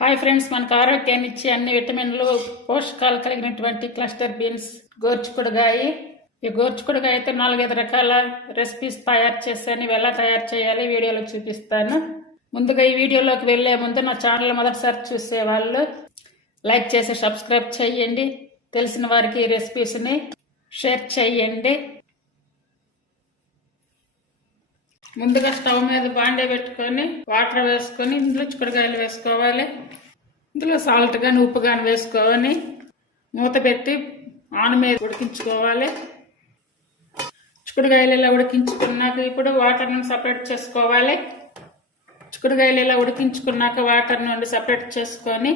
Hi friends, మనకు ఆరోగ్యాన్ని ఇచ్చే అన్ని విటమిన్లు పోషకాలు కలిగినటువంటి క్లస్టర్ బీన్స్ గోర్చుకుడుగాయ. ఈ గోర్చుకుడుగాయ అయితే 4-5 రకాల రెసిపీస్ తయారు చేశాను. ఇవి ఎలా తయారు చేయాలి వీడియోలో చూపిస్తాను. ముందుగా ఈ వీడియోలోకి వెళ్లే ముందు నా ఛానల్ మొదటిసారి చూసేవాళ్ళు లైక్ చేసి సబ్స్క్రైబ్ చేయండి. తెలిసిన వారికి ఈ రెసిపీస్ని షేర్ చేయండి. ముందుగా స్టవ్ మీద బాండే పెట్టుకొని వాటర్ వేసుకొని ఇందులో చిక్కుడుకాయలు వేసుకోవాలి. ఇందులో సాల్ట్ కానీ ఉప్పు కానీ వేసుకొని మూత పెట్టి ఆన్ మీద ఉడికించుకోవాలి. చిక్కుడుకాయలు ఇలా ఉడికించుకున్నాక ఇప్పుడు వాటర్ని సపరేట్ చేసుకోవాలి. చిక్కుడుకాయలు ఇలా ఉడికించుకున్నాక వాటర్ నుండి సపరేట్ చేసుకొని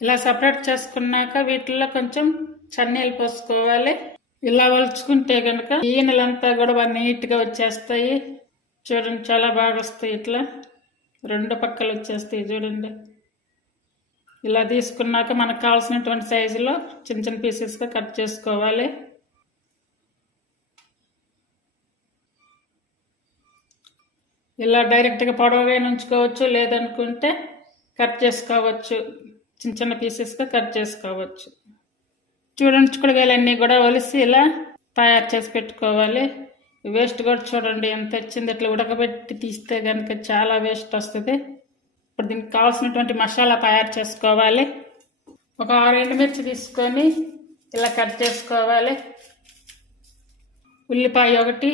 ఇలా సపరేట్ చేసుకున్నాక వీటిల్లో కొంచెం చన్నీళ్ళు పోసుకోవాలి. ఇలా వలుచుకుంటే కనుక ఈనెలంతా కూడా నీట్గా వచ్చేస్తాయి. చూడండి, చాలా బాగా వస్తాయి. ఇట్లా 2 పక్కలు వచ్చేస్తాయి చూడండి. ఇలా తీసుకున్నాక మనకు కావాల్సినటువంటి సైజులో చిన్న చిన్న పీసెస్గా కట్ చేసుకోవాలి. ఇలా డైరెక్ట్గా పొడవుగా ఉంచుకోవచ్చు, లేదనుకుంటే కట్ చేసుకోవచ్చు. చిన్న చిన్న పీసెస్గా కట్ చేసుకోవచ్చు. చూడండి, చిక్కుడుకాయలన్నీ కూడా ఒలిసి ఇలా తయారు చేసి పెట్టుకోవాలి. వేస్ట్ కూడా చూడండి ఎంత వచ్చింది. ఇట్లా ఉడకబెట్టి తీస్తే కనుక చాలా వేస్ట్ వస్తుంది. ఇప్పుడు దీనికి కావాల్సినటువంటి మసాలా తయారు చేసుకోవాలి. ఒక 6 ఎండుమిర్చి తీసుకొని ఇలా కట్ చేసుకోవాలి. ఉల్లిపాయ 1,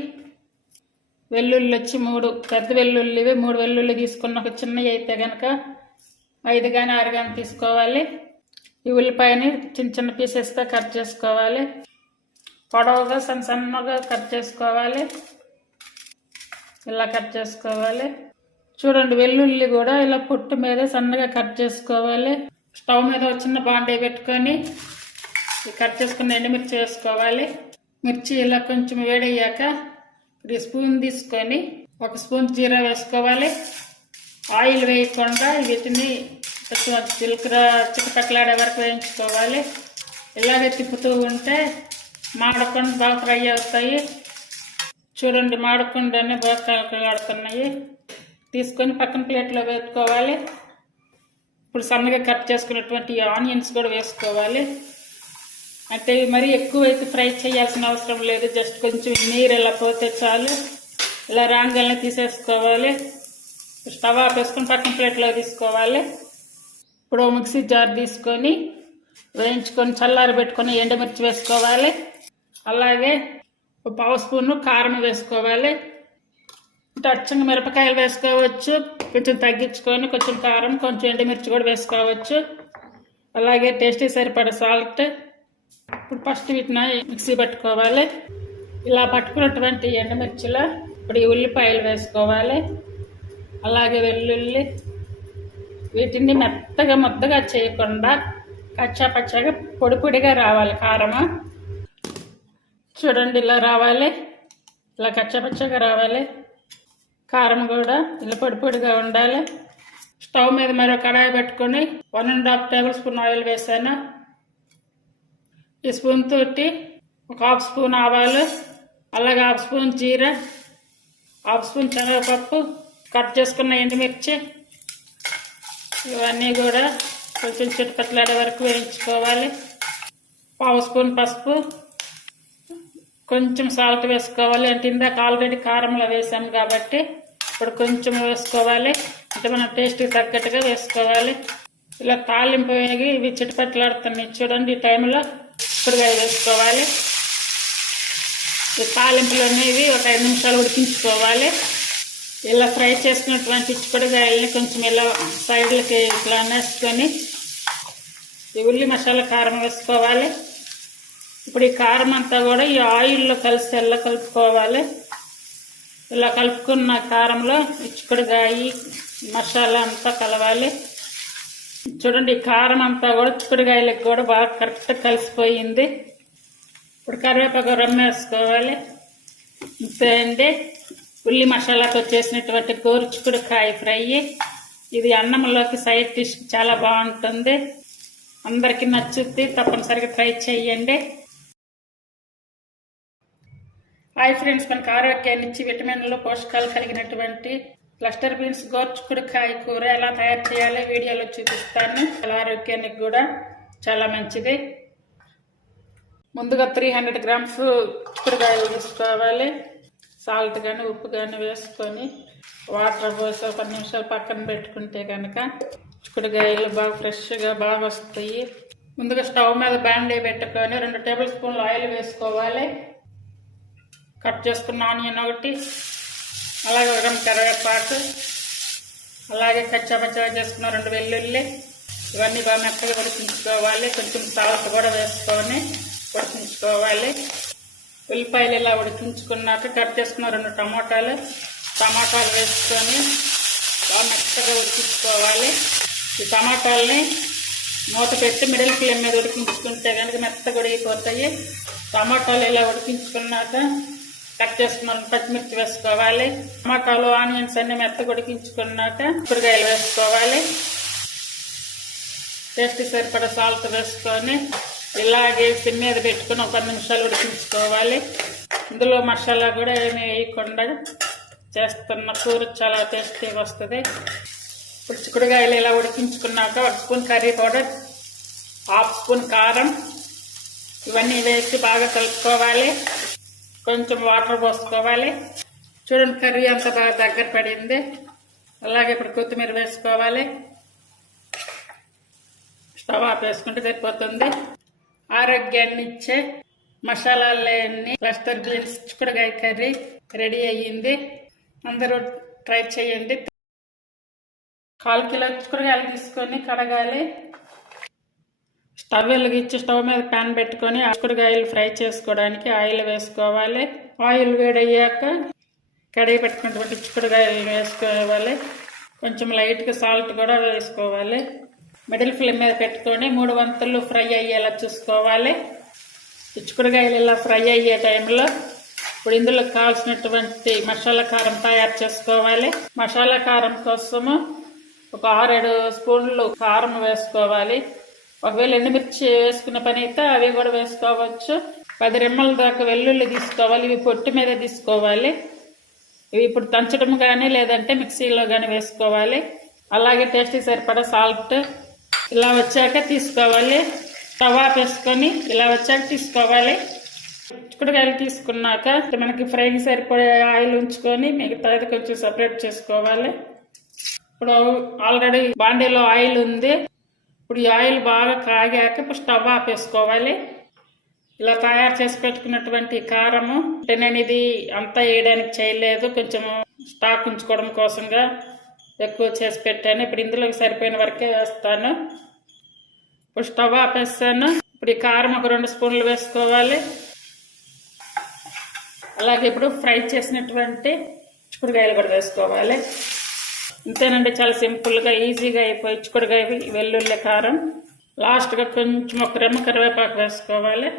వెల్లుల్లి వచ్చి 3 పెద్ద వెల్లుల్లివి 3 వెల్లుల్లి తీసుకున్న. ఒక చిన్నవి అయితే కనుక 5 కానీ 6 కానీ తీసుకోవాలి. ఈ ఉల్లిపాయని చిన్న చిన్న పీసెస్గా కట్ చేసుకోవాలి. పొడవుగా సన్నగా కట్ చేసుకోవాలి. ఇలా కట్ చేసుకోవాలి. చూడండి, వెల్లుల్లి కూడా ఇలా పొట్టు మీద సన్నగా కట్ చేసుకోవాలి. స్టవ్ మీద చిన్న బాండే పెట్టుకొని కట్ చేసుకున్న ఎండుమిర్చి వేసుకోవాలి. మిర్చి ఇలా కొంచెం వేడయ్యాక 3 స్పూన్ తీసుకొని 1 స్పూన్ జీరా వేసుకోవాలి. ఆయిల్ వేయకుండా వీటిని జీలకర్ర చిక్కపట్లాడే వరకు వేయించుకోవాలి. ఇలాగే తిప్పుతూ ఉంటే మాడకుండా బాగా ఫ్రై అవుతాయి. చూడండి, మాడకుండానే బాగా కలకలాడుతున్నాయి. తీసుకొని పక్కన ప్లేట్లో వేసుకోవాలి. ఇప్పుడు సన్నగా కట్ చేసుకున్నటువంటి ఆనియన్స్ కూడా వేసుకోవాలి. అంటే మరీ ఎక్కువైతే ఫ్రై చేయాల్సిన అవసరం లేదు. జస్ట్ కొంచెం నీరు ఇలా పోతే చాలు. ఇలా రాంగల్ని తీసేసుకోవాలి. స్టవ్ ఆఫ్ వేసుకొని పక్కన ప్లేట్లో తీసుకోవాలి. ఇప్పుడు మిక్సీ జార్ తీసుకొని వేయించుకొని చల్లారి పెట్టుకొని ఎండుమిర్చి వేసుకోవాలి. అలాగే 1/2 స్పూను కారం వేసుకోవాలి. అచ్చంగా మిరపకాయలు వేసుకోవచ్చు. కొంచెం తగ్గించుకొని కొంచెం కారం కొంచెం ఎండుమిర్చి కూడా వేసుకోవచ్చు. అలాగే టేస్టీ సరిపడ సాల్ట్. ఇప్పుడు ఫస్ట్ వీటిని మిక్సీ పట్టుకోవాలి. ఇలా పట్టుకున్నటువంటి ఎండుమిర్చిలో ఇప్పుడు ఈ ఉల్లిపాయలు వేసుకోవాలి. అలాగే వెల్లుల్లి. వీటిని మెత్తగా ముద్దగా చేయకుండా కచ్చా పచ్చగా పొడి పొడిగా రావాలి. కారము చూడండి ఇలా రావాలి. ఇలా కచ్చా పచ్చగా రావాలి. కారం కూడా ఇలా పొడి పొడిగా ఉండాలి. స్టవ్ మీద మరో కడాయి పెట్టుకొని 1.5 టేబుల్ స్పూన్ ఆయిల్ వేసాను. ఈ స్పూన్ తోటి 1/2 స్పూన్ ఆవాలు, అలాగే 1/2 స్పూన్ జీరా, 1/2 స్పూన్ శనగపప్పు, కట్ చేసుకున్న ఎండుమిర్చి ఇవన్నీ కూడా కొంచెం చిట్టుపట్లాడే వరకు వేయించుకోవాలి. 1/2 స్పూన్ పసుపు, కొంచెం సాల్ట్ వేసుకోవాలి. అంటే ఇందాక ఆల్రెడీ కారంలో వేసాము కాబట్టి ఇప్పుడు కొంచెం వేసుకోవాలి. అంటే మనం టేస్ట్కి తగ్గట్టుగా వేసుకోవాలి. ఇలా తాలింపు వేగి ఇవి చిట్టుపట్లాడుతున్నాయి చూడండి. ఈ టైంలో చిక్కుడుకాయ వేసుకోవాలి. ఈ తాలింపులోనే ఇవి ఒక 5 నిమిషాలు ఉడికించుకోవాలి. ఇలా ఫ్రై చేసుకున్నటువంటి చిక్కుడుకాయలని కొంచెం ఇలా సైడ్లకి ఇట్లా వేసుకొని ఈ ఉల్లి మసాలా కారం వేసుకోవాలి. ఇప్పుడు ఈ కారం అంతా కూడా ఈ ఆయిల్లో కలిసి ఇలా కలుపుకోవాలి. ఇలా కలుపుకున్న కారంలో ఈ చిక్కుడుకాయ మసాలా అంతా కలవాలి. చూడండి, ఈ కారం అంతా కూడా చిక్కుడుకాయలకు కూడా బాగా కరెక్ట్గా కలిసిపోయింది. ఇప్పుడు కరివేపాకు రమ్మ వేసుకోవాలి. ఇంతే అండి, ఉల్లి మసాలాతో చేసినటువంటి గోరుచిక్కుడుకాయ ఫ్రై. ఇది అన్నంలోకి సైడ్ డిష్ చాలా బాగుంటుంది. అందరికీ నచ్చుద్ది. తప్పనిసరిగా ట్రై చేయండి. హాయ్ ఫ్రెండ్స్, మనకు ఆరోగ్యాన్ని ఇచ్చి విటమిన్లు పోషకాలు కలిగినటువంటి క్లస్టర్ బీన్స్ గోర్చుకుడుకాయ కూర ఎలా తయారు చేయాలో వీడియోలో చూపిస్తాను. చాలా ఆరోగ్యానికి కూడా చాలా మంచిది. ముందుగా 300 గ్రామ్స్ చిక్కుడుకాయలు తీసుకోవాలి. సాల్ట్ కానీ ఉప్పు కానీ వేసుకొని వాటర్ పోసి 10 నిమిషాలు పక్కన పెట్టుకుంటే కనుక చిక్కుడుకాయలు బాగా ఫ్రెష్గా బాగా వస్తాయి. ముందుగా స్టవ్ మీద బాండీ పెట్టుకొని 2 టేబుల్ స్పూన్లు ఆయిల్ వేసుకోవాలి. కట్ చేసుకున్న ఆనియన్ ఒకటి, అలాగే 1 కరివేపాకు, అలాగే కచ్చాపచ్చగా చేసుకున్న 2 వెల్లుల్లి, ఇవన్నీ బాగా మెత్తగా ఉడికించుకోవాలి. కొంచెం సాల్ట్ కూడా వేసుకొని ఉడికించుకోవాలి. ఉల్లిపాయలు ఇలా ఉడికించుకున్నాక కట్ చేసుకున్న 2 టమాటాలు వేసుకొని బాగా మెత్తగా ఉడికించుకోవాలి. ఈ టమాటాలని మూత పెట్టి మిడిల్ ఫ్లేమ్ మీద ఉడికించుకుంటే కనుక మెత్తగా ఉడికిపోతాయి. టమాటాలు ఇలా ఉడికించుకున్నాక కట్ చేసుకున్న పచ్చిమిర్చి వేసుకోవాలి. టమాటాలు ఆనియన్స్ అన్ని మెత్తగా ఉడికించుకున్నాక కూరగాయలు వేసుకోవాలి. టేస్ట్ సరిపడా సాల్ట్ వేసుకొని ఇలాగే సిమ్ మీద పెట్టుకుని 10 నిమిషాలు ఉడికించుకోవాలి. ఇందులో మసాలా కూడా ఏమి వేయకుండా చేస్తున్న కూర చాలా టేస్టీగా వస్తుంది. ఇప్పుడు చిక్కుడుకాయలు ఇలా ఉడికించుకున్నాక 1 స్పూన్ కర్రీ పౌడర్, 1/2 స్పూన్ కారం ఇవన్నీ వేసి బాగా కలుపుకోవాలి. కొంచెం వాటర్ పోసుకోవాలి. చూడండి కర్రీ అంతా బాగా దగ్గర పడింది. అలాగే ఇప్పుడు కొత్తిమీర వేసుకోవాలి. స్టవ్ ఆఫ్ వేసుకుంటే సరిపోతుంది. ఆరోగ్యాన్ని ఇచ్చే మసాలాలు లేని క్లస్టర్ బీన్స్ చిక్కుడుకాయ కర్రీ రెడీ అయ్యింది. అందరూ ట్రై చేయండి. 1/4 కిలో చిక్కుడుకాయలు తీసుకొని కడగాలి. స్టవ్ వెలిగించి స్టవ్ మీద ప్యాన్ పెట్టుకొని చిక్కుడుకాయలు ఫ్రై చేసుకోవడానికి ఆయిల్ వేసుకోవాలి. ఆయిల్ వేడయ్యాక కడిగి పెట్టుకున్నటువంటి చిక్కుడుకాయలు వేసుకోవాలి. కొంచెం లైట్గా సాల్ట్ కూడా వేసుకోవాలి. మిడిల్ ఫ్లేమ్ మీద పెట్టుకొని 3 వంతులు ఫ్రై అయ్యేలా చూసుకోవాలి. చిక్కుడుకాయలు ఇలా ఫ్రై అయ్యే టైంలో ఇప్పుడు ఇందులో కావాల్సినటువంటి మసాలా కారం తయారు చేసుకోవాలి. మసాలా కారం కోసము ఒక 6-7 స్పూన్లు కారం వేసుకోవాలి. ఒకవేళ ఎండుమిర్చి వేసుకున్న పని అయితే అవి కూడా వేసుకోవచ్చు. 10 రెమ్మల దాకా వెల్లుల్లి తీసుకోవాలి. ఇవి పొట్టు మీద తీసుకోవాలి. ఇవి ఇప్పుడు దంచడం కానీ లేదంటే మిక్సీలో కానీ వేసుకోవాలి. అలాగే టేస్ట్కి సరిపడా సాల్ట్ ఇలా వచ్చాక తీసుకోవాలి. స్టవ్ ఆఫ్ వేసుకొని ఇలా వచ్చాక తీసుకోవాలి. చిక్కుడుకాయలు తీసుకున్నాక మనకి ఫ్రైకి సరిపడే ఆయిల్ ఉంచుకొని మిగతాది కొంచెం సపరేట్ చేసుకోవాలి. ఇప్పుడు ఆల్రెడీ బాండీలో ఆయిల్ ఉంది. ఇప్పుడు ఈ ఆయిల్ బాగా కాగాక ఇప్పుడు స్టవ్ ఆఫ్ వేసుకోవాలి. ఇలా తయారు చేసి పెట్టుకున్నటువంటి కారము అంటే నేను ఇది అంతా వేయడానికి చేయలేదు, కొంచెం స్టాక్ ఉంచుకోవడం కోసంగా ఎక్కువ చేసి పెట్టాను. ఇప్పుడు ఇందులోకి సరిపోయిన వరకే వేస్తాను. ఇప్పుడు స్టవ్ ఆఫ్ వేస్తాను. ఇప్పుడు ఈ కారం ఒక 2 స్పూన్లు వేసుకోవాలి. అలాగే ఇప్పుడు ఫ్రై చేసినటువంటి చిక్కుడుకాయలు కూడా వేసుకోవాలి. ఇంతేనండి, చాలా సింపుల్గా ఈజీగా అయిపోయి చిక్కుడుకాయ వెల్లుల్లి కారం. లాస్ట్గా కొంచెం 1 రెమ్మ కరివేపాకు వేసుకోవాలి.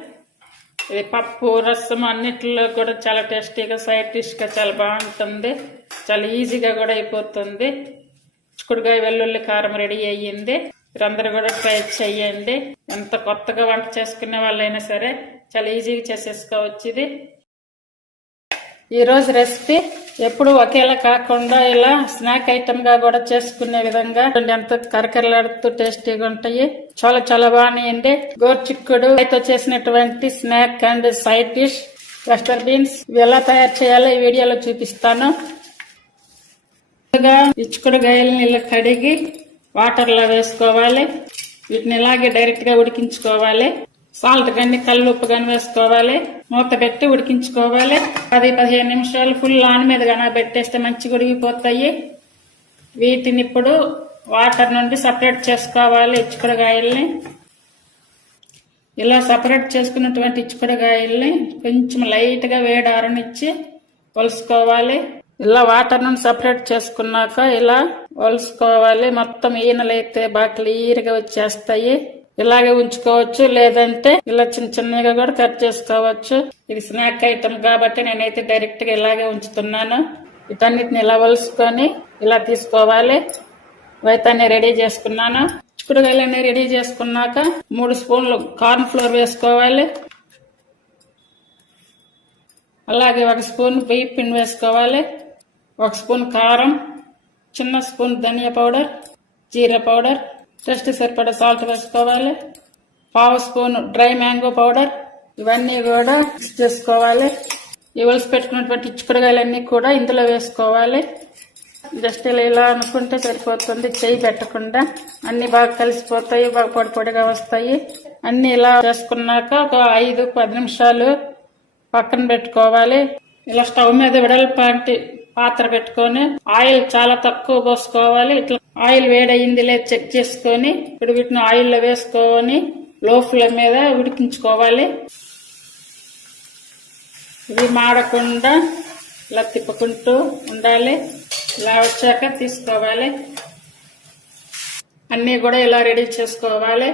ఇది పప్పు రసం అన్నిటిలో కూడా చాలా టేస్టీగా సైడ్ డిష్గా చాలా బాగుంటుంది. చాలా ఈజీగా కూడా అయిపోతుంది. చిక్కుడుకాయ వెల్లుల్లి కారం రెడీ అయ్యింది. మీరందరూ కూడా ట్రై చేయండి. ఎంత కొత్తగా వంట చేసుకునే వాళ్ళైనా సరే చాలా ఈజీగా చేసేసుకోవచ్చు. ఇది ఈరోజు రెసిపీ ఎప్పుడు ఒకేలా కాకుండా ఇలా స్నాక్ ఐటమ్ గా కూడా చేసుకునే విధంగా ఎంత కరకరలాడుతూ టేస్టీగా ఉంటాయి. చాలా చాలా బాగున్నాయండి. గోర్చిక్కుడు అయితే చేసినటువంటి snack and side dish cluster beans ఇవి ఎలా తయారు చేయాలో ఈ వీడియోలో చూపిస్తాను. ఈ చిక్కుడుకాయలను ఇలా కడిగి వాటర్ లో వేసుకోవాలి. వీటిని ఇలాగే డైరెక్ట్ గా ఉడికించుకోవాలి. సాల్ట్ కానీ కల్లుప్పు కానీ వేసుకోవాలి. మూత పెట్టి ఉడికించుకోవాలి. 10-15 నిమిషాలు ఫుల్ ఆన్ మీద కానీ పెట్టేస్తే మంచిగా ఉడికిపోతాయి. వీటిని ఇప్పుడు వాటర్ నుండి సపరేట్ చేసుకోవాలి. చిక్కుడుకాయల్ని ఇలా సపరేట్ చేసుకున్నటువంటి చిక్కుడుకాయల్ని కొంచెం లైట్ గా వేడారనిచ్చి వలుసుకోవాలి. ఇలా వాటర్ నుండి సపరేట్ చేసుకున్నాక ఇలా వలుసుకోవాలి. మొత్తం ఈనలైతే బాగా క్లియర్ గా వచ్చేస్తాయి. ఇలాగే ఉంచుకోవచ్చు, లేదంటే ఇలా చిన్న చిన్నగా కూడా కట్ చేసుకోవచ్చు. ఇది స్నాక్ ఐటమ్ కాబట్టి నేనైతే డైరెక్ట్ గా ఇలాగే ఉంచుతున్నాను. వీటన్నిటిని ఇలా వలుసుకొని ఇలా తీసుకోవాలి. ఇవైతే రెడీ చేసుకున్నాను. చిక్కుడుకాయలన్నీ రెడీ చేసుకున్నాక 3 స్పూన్లు కార్న్ ఫ్లోర్ వేసుకోవాలి. అలాగే 1 స్పూన్ బియ్యం పిండి వేసుకోవాలి. 1 స్పూన్ కారం, చిన్న స్పూన్ ధనియా పౌడర్, జీరా పౌడర్, టేస్ట్ సరిపడా సాల్ట్ వేసుకోవాలి. పావు స్పూన్ డ్రై మ్యాంగో పౌడర్. ఇవన్నీ కూడా మిక్స్ చేసుకోవాలి. ఈ ఒలిసి పెట్టుకున్నటువంటి చిక్కుడుకాయలన్నీ కూడా ఇందులో వేసుకోవాలి. జస్ట్ ఇలా అనుకుంటే సరిపోతుంది, చేయి పెట్టకుండా. అన్ని బాగా కలిసిపోతాయి, బాగా పొడి పొడిగా వస్తాయి. అన్ని ఇలా చేసుకున్నాక ఒక 5-10 నిమిషాలు పక్కన పెట్టుకోవాలి. ఇలా స్టవ్ మీద వెడల్పాటి పాత్ర పెట్టుకొని ఆయిల్ చాలా తక్కువ పోసుకోవాలి. ఇట్లా ఆయిల్ వేడయింది లేదు చెక్ చేసుకొని ఇప్పుడు వీటిని ఆయిల్లో వేసుకొని లో ఫ్లేమ్ మీద ఉడికించుకోవాలి. ఇవి మాడకుండా ఇలా తిప్పుకుంటూ ఉండాలి. ఇలా వచ్చాక తీసుకోవాలి. అన్నీ కూడా ఇలా రెడీ చేసుకోవాలి.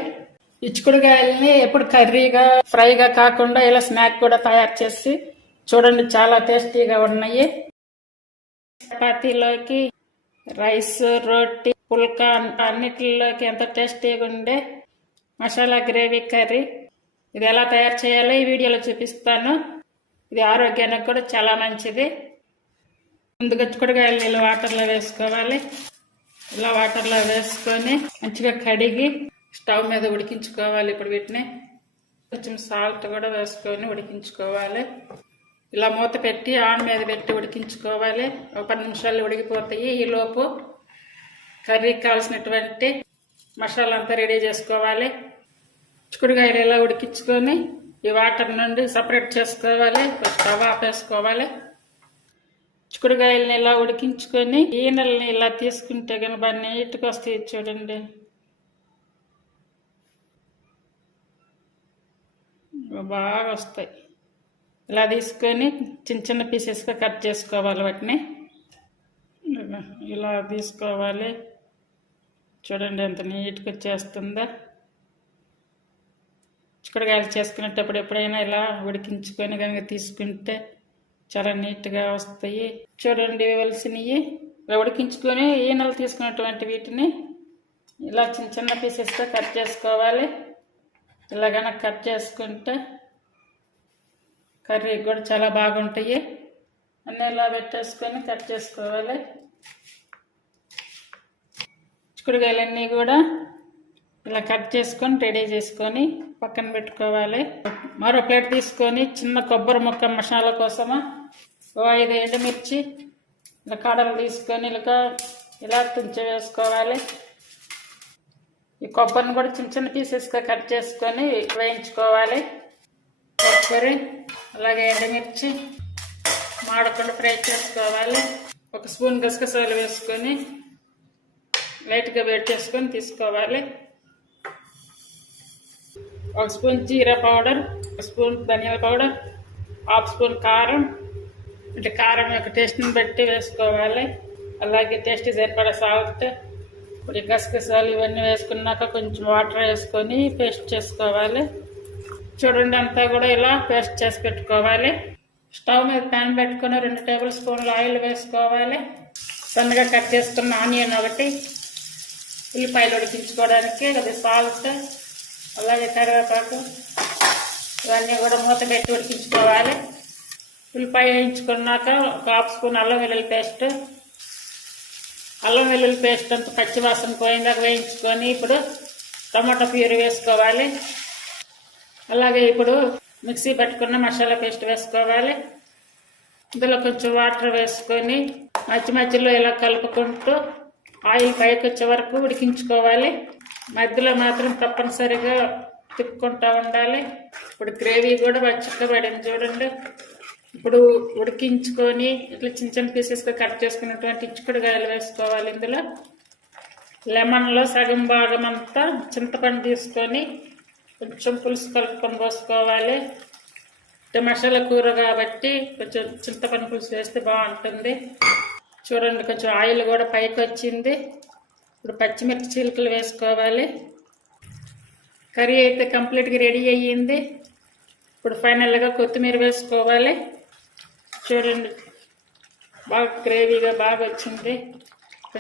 ఈ చిక్కుడుకాయల్ని ఎప్పుడు కర్రీగా ఫ్రైగా కాకుండా ఇలా స్నాక్ కూడా తయారు చేసి చూడండి, చాలా టేస్టీగా ఉన్నాయి. చపాతీలోకి, రైస్, రోటీ, పుల్కా అన్నిటిలోకి ఎంత టేస్టీగా ఉండే మసాలా గ్రేవీ కర్రీ. ఇది ఎలా తయారు చేయాలో ఈ వీడియోలో చూపిస్తాను. ఇది ఆరోగ్యానికి కూడా చాలా మంచిది. ముందుగా చిక్కుడుకాయలు ఇలా వాటర్లో వేసుకోవాలి. ఇలా వాటర్లో వేసుకొని మంచిగా కడిగి స్టవ్ మీద ఉడికించుకోవాలి. ఇప్పుడు వీటిని కొంచెం సాల్ట్ కూడా వేసుకొని ఉడికించుకోవాలి. ఇలా మూత పెట్టి ఆన్ మీద పెట్టి ఉడికించుకోవాలి. ఒక 10 నిమిషాలు ఉడికిపోతాయి. ఈలోపు కర్రీకి కావాల్సినటువంటి మసాలా అంతా రెడీ చేసుకోవాలి. చిక్కుడుకాయలు ఇలా ఉడికించుకొని ఈ వాటర్ నుండి సపరేట్ చేసుకోవాలి. స్టవ్ ఆపేసుకోవాలి. చిక్కుడుకాయలని ఇలా ఉడికించుకొని ఈనెల్ని ఇలా తీసుకుంటే కనుక బాగా నీట్గా వస్తాయి. చూడండి, బాగా వస్తాయి. ఇలా తీసుకొని చిన్న చిన్న పీసెస్గా కట్ చేసుకోవాలి. వాటిని ఇలా తీసుకోవాలి. చూడండి ఎంత నీట్గా వచ్చేస్తుందా. చిక్కుడుకాయలు చేసుకునేటప్పుడు ఎప్పుడైనా ఇలా ఉడికించుకొని కనుక తీసుకుంటే చాలా నీట్గా వస్తాయి. చూడండి, ఇవ్వాల్సినవి ఉడికించుకొని ఈనెలు తీసుకున్నటువంటి వీటిని ఇలా చిన్న చిన్న పీసెస్గా కట్ చేసుకోవాలి. ఇలా కనుక కట్ చేసుకుంటే కర్రీ కూడా చాలా బాగుంటాయి. అన్నీ ఇలా పెట్టేసుకొని కట్ చేసుకోవాలి. చిక్కుడుకాయలన్నీ కూడా ఇలా కట్ చేసుకొని రెడీ చేసుకొని పక్కన పెట్టుకోవాలి. మరో ప్లేట్ తీసుకొని చిన్న కొబ్బరి ముక్క మసాలా కోసము 5 ఎండుమిర్చి ఇలా కాడలు తీసుకొని ఇలా తుంచి వేసుకోవాలి. ఈ కొబ్బరిని కూడా చిన్న చిన్న పీసెస్గా కట్ చేసుకొని వేయించుకోవాలి. కొబ్బరి అలాగే ఎండుమిర్చి మాడకుండా ఫ్రై చేసుకోవాలి. 1 స్పూన్ గసగసాలు వేసుకొని లైట్గా వేడి చేసుకొని తీసుకోవాలి. 1 స్పూన్ జీరా పౌడర్, 1 స్పూన్ ధనియాల పౌడర్, 1/2 స్పూన్ కారం. అంటే కారం యొక్క టేస్ట్ని బట్టి వేసుకోవాలి. అలాగే టేస్ట్ సరిపడా సాల్ట్. ఇప్పుడు గసగసాలు ఇవన్నీ వేసుకున్నాక కొంచెం వాటర్ వేసుకొని పేస్ట్ చేసుకోవాలి. చూడండి, అంతా కూడా ఇలా పేస్ట్ చేసి పెట్టుకోవాలి. స్టవ్ మీద ప్యాన్ పెట్టుకొని 2 టేబుల్ స్పూన్లు ఆయిల్ వేసుకోవాలి. సన్నగా కట్ చేసుకున్న ఆనియన్ ఒకటి, ఉల్లిపాయలు ఉడికించుకోవడానికి అది సాల్ట్, అలాగే కరివేపాకు ఇవన్నీ కూడా మూత పెట్టి ఉడికించుకోవాలి. ఉల్లిపాయ వేయించుకున్నాక 1/2 స్పూన్ అల్లం వెల్లుల్లి పేస్ట్. అల్లం వెల్లుల్లి పేస్ట్ అంతా పచ్చివాసన పోయిందాక వేయించుకొని ఇప్పుడు టమాటా ప్యూరీ వేసుకోవాలి. అలాగే ఇప్పుడు మిక్సీ పెట్టుకున్న మసాలా పేస్ట్ వేసుకోవాలి. ఇందులో కొంచెం వాటర్ వేసుకొని మధ్య మధ్యలో ఇలా కలుపుకుంటూ ఆయిల్ పైకి వచ్చే వరకు ఉడికించుకోవాలి. మధ్యలో మాత్రం తప్పనిసరిగా తిప్పుకుంటూ ఉండాలి. ఇప్పుడు గ్రేవీ కూడా చిక్కబడింది చూడండి. ఇప్పుడు ఉడికించుకొని ఇట్లా చిన్న చిన్న పీసెస్గా కట్ చేసుకున్నటువంటి చిక్కుడుకాయలు వేసుకోవాలి. ఇందులో లెమన్లో సగం భాగం అంతా చింతపండు తీసుకొని కొంచెం పులుసు కలుపుకొని పోసుకోవాలి. మసాలా కూర కాబట్టి కొంచెం చింతపండు పులుసు వేస్తే బాగుంటుంది. చూడండి, కొంచెం ఆయిల్ కూడా పైకి వచ్చింది. ఇప్పుడు పచ్చిమిర్చి చీలికలు వేసుకోవాలి. కర్రీ అయితే కంప్లీట్గా రెడీ అయ్యింది. ఇప్పుడు ఫైనల్గా కొత్తిమీర వేసుకోవాలి. చూడండి, బాగా గ్రేవీగా బాగా వచ్చింది.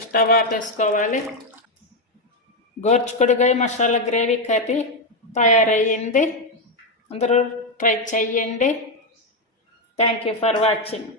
స్టవ్ ఆపేసుకోవాలి. గోర్చుకుడుగాయ మసాలా గ్రేవీ కర్రీ తయారయ్యింది. అందరూ ట్రై చేయండి. Thank you for watching.